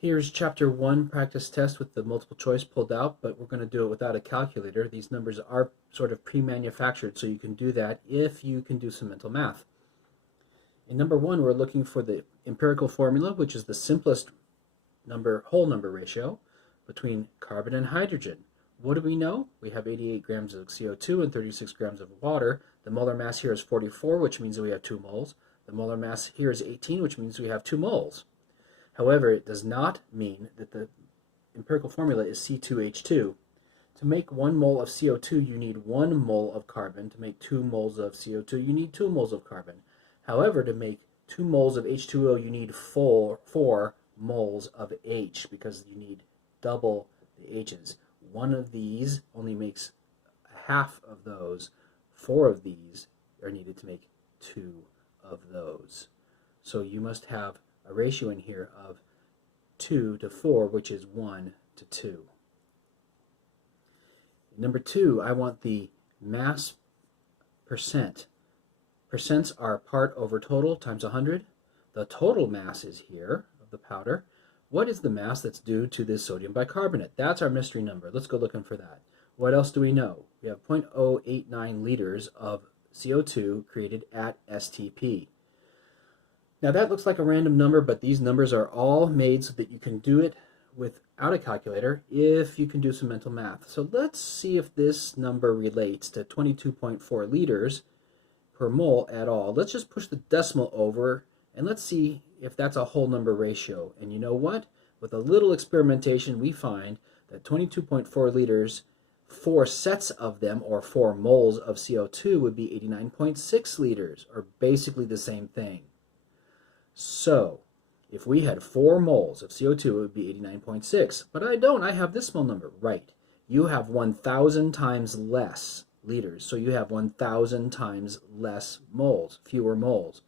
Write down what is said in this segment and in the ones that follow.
Here's chapter 1 practice test with the multiple choice pulled out, but we're going to do it without a calculator. These numbers are sort of pre-manufactured, so you can do that if you can do some mental math. In number 1, we're looking for the empirical formula, which is the simplest whole number ratio between carbon and hydrogen. What do we know? We have 88 grams of CO2 and 36 grams of water. The molar mass here is 44, which means that we have 2 moles. The molar mass here is 18, which means we have 2 moles. However, it does not mean that the empirical formula is C2H2. To make 1 mole of CO2, you need 1 mole of carbon. To make 2 moles of CO2, you need 2 moles of carbon. However, to make 2 moles of H2O, you need 4 moles of H, because you need double the H's. One of these only makes half of those. 4 of these are needed to make 2 of those. So you must have a ratio in here of 2 to 4, which is 1 to 2. Number 2, I want the mass percent. Percents are part over total times 100. The total mass is here of the powder. What is the mass that's due to this sodium bicarbonate? That's our mystery number. Let's go looking for that. What else do we know? We have 0.089 liters of CO2 created at STP. Now that looks like a random number, but these numbers are all made so that you can do it without a calculator if you can do some mental math. So let's see if this number relates to 22.4 liters per mole at all. Let's just push the decimal over and let's see if that's a whole number ratio. And you know what? With a little experimentation, we find that 22.4 liters, 4 sets of them, or 4 moles of CO2 would be 89.6 liters, or basically the same thing. So, if we had 4 moles of CO2, it would be 89.6. But I don't. I have this small number. Right. You have 1,000 times less liters. So you have 1,000 times less moles, fewer moles.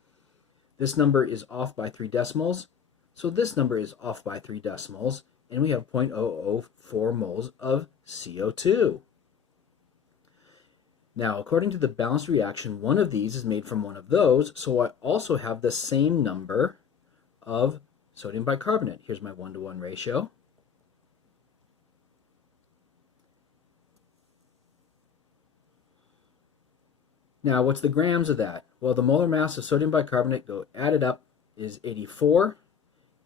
This number is off by 3 decimals. So this number is off by 3 decimals. And we have 0.004 moles of CO2. Now, according to the balanced reaction, one of these is made from one of those, so I also have the same number of sodium bicarbonate. Here's my 1-to-1 ratio. Now, what's the grams of that? Well, the molar mass of sodium bicarbonate, added up, is 84,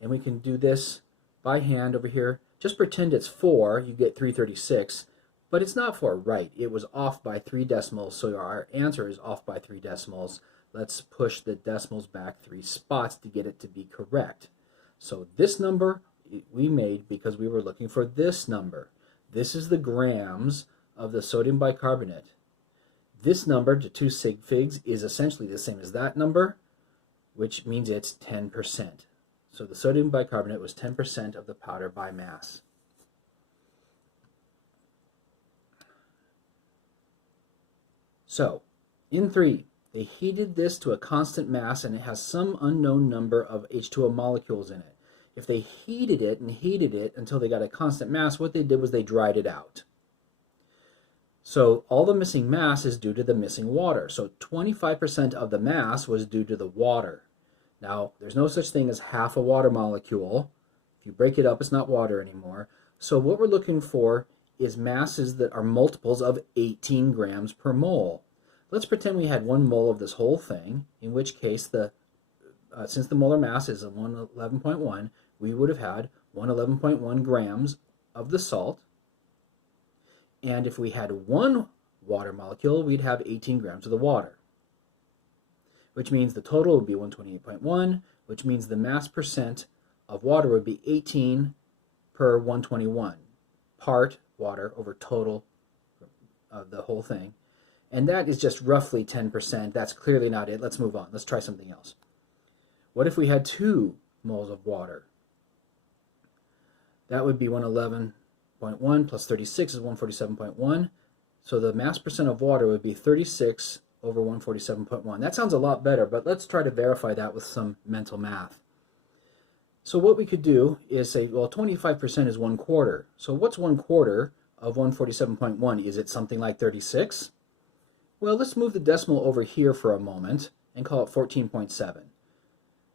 and we can do this by hand over here. Just pretend it's 4, you get 336. But it's not 4, right? It was off by 3 decimals, so our answer is off by 3 decimals. Let's push the decimals back 3 spots to get it to be correct. So this number we made because we were looking for this number. This is the grams of the sodium bicarbonate. This number, to 2 sig figs, is essentially the same as that number, which means it's 10%. So the sodium bicarbonate was 10% of the powder by mass. So, in 3, they heated this to a constant mass and it has some unknown number of H2O molecules in it. If they heated it and heated it until they got a constant mass, what they did was they dried it out. So all the missing mass is due to the missing water. So 25% of the mass was due to the water. Now, there's no such thing as half a water molecule. If you break it up, it's not water anymore. So what we're looking for is masses that are multiples of 18 grams per mole. Let's pretend we had 1 mole of this whole thing, in which case, since the molar mass is 111.1, we would have had 111.1 grams of the salt. And if we had 1 water molecule, we'd have 18 grams of the water, which means the total would be 128.1, which means the mass percent of water would be 18 per 121, part water over total of the whole thing. And that is just roughly 10%. That's clearly not it. Let's move on. Let's try something else. What if we had 2 moles of water? That would be 111.1 plus 36 is 147.1. So the mass percent of water would be 36 over 147.1. That sounds a lot better, but let's try to verify that with some mental math. So what we could do is say, well, 25% is 1/4. So what's 1/4 of 147.1? Is it something like 36? Well, let's move the decimal over here for a moment and call it 14.7.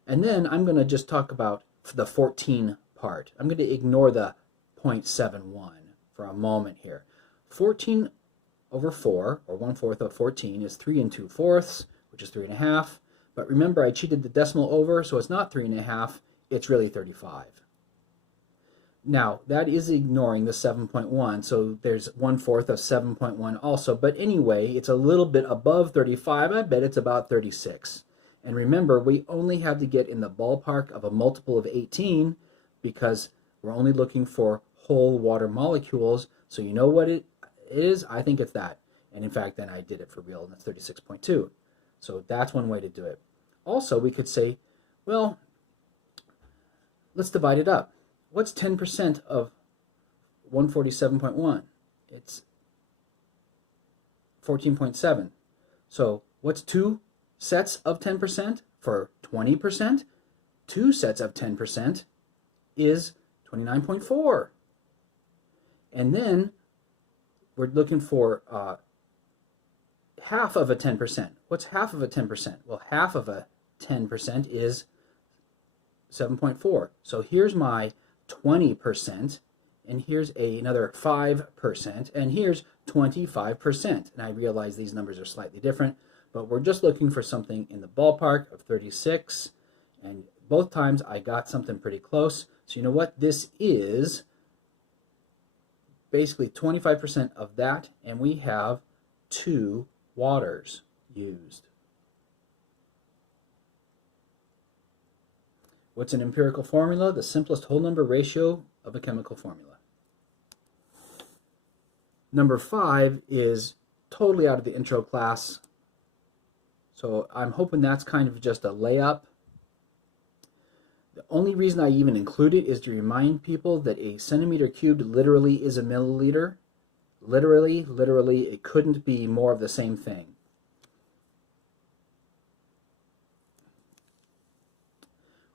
And then I'm going to just talk about the 14 part. I'm going to ignore the 0.71 for a moment here. 14 over 4, or 1/4 of 14, is 3 2/4, which is 3.5. But remember, I cheated the decimal over, so it's not 3.5, it's really 35. Now, that is ignoring the 7.1, so there's 1/4 of 7.1 also. But anyway, it's a little bit above 35. I bet it's about 36. And remember, we only have to get in the ballpark of a multiple of 18 because we're only looking for whole water molecules. So you know what it is? I think it's that. And in fact, then I did it for real, and it's 36.2. So that's one way to do it. Also, we could say, well, let's divide it up. What's 10% of 147.1? It's 14.7. So what's 2 sets of 10% for 20%? 2 sets of 10% is 29.4. And then we're looking for half of a 10%. What's half of a 10%? Well, half of a 10% is 7.4. So here's my 20%, and here's another 5%, and here's 25%. And I realize these numbers are slightly different, but we're just looking for something in the ballpark of 36, and both times I got something pretty close. So you know what? This is basically 25% of that, and we have 2 waters used. What's an empirical formula? The simplest whole number ratio of a chemical formula. Number 5 is totally out of the intro class, so I'm hoping that's kind of just a layup. The only reason I even include it is to remind people that a centimeter cubed literally is a milliliter. Literally, it couldn't be more of the same thing.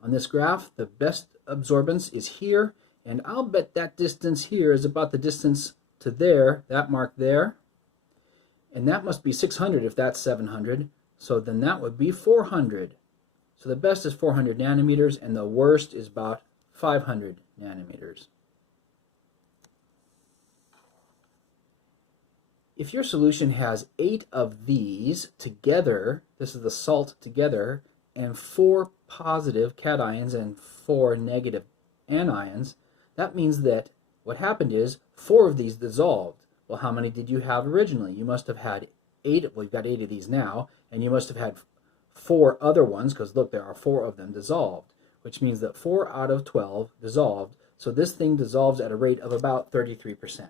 On this graph, the best absorbance is here, and I'll bet that distance here is about the distance to there, that mark there. And that must be 600 if that's 700, so then that would be 400. So the best is 400 nanometers, and the worst is about 500 nanometers. If your solution has 8 of these together, this is the salt together, and 4 positive cations and 4 negative anions, that means that what happened is 4 of these dissolved. Well, how many did you have originally? You must have had 8, well, you've got 8 of these now, and you must have had 4 other ones, because look, there are 4 of them dissolved, which means that 4 out of 12 dissolved, so this thing dissolves at a rate of about 33%.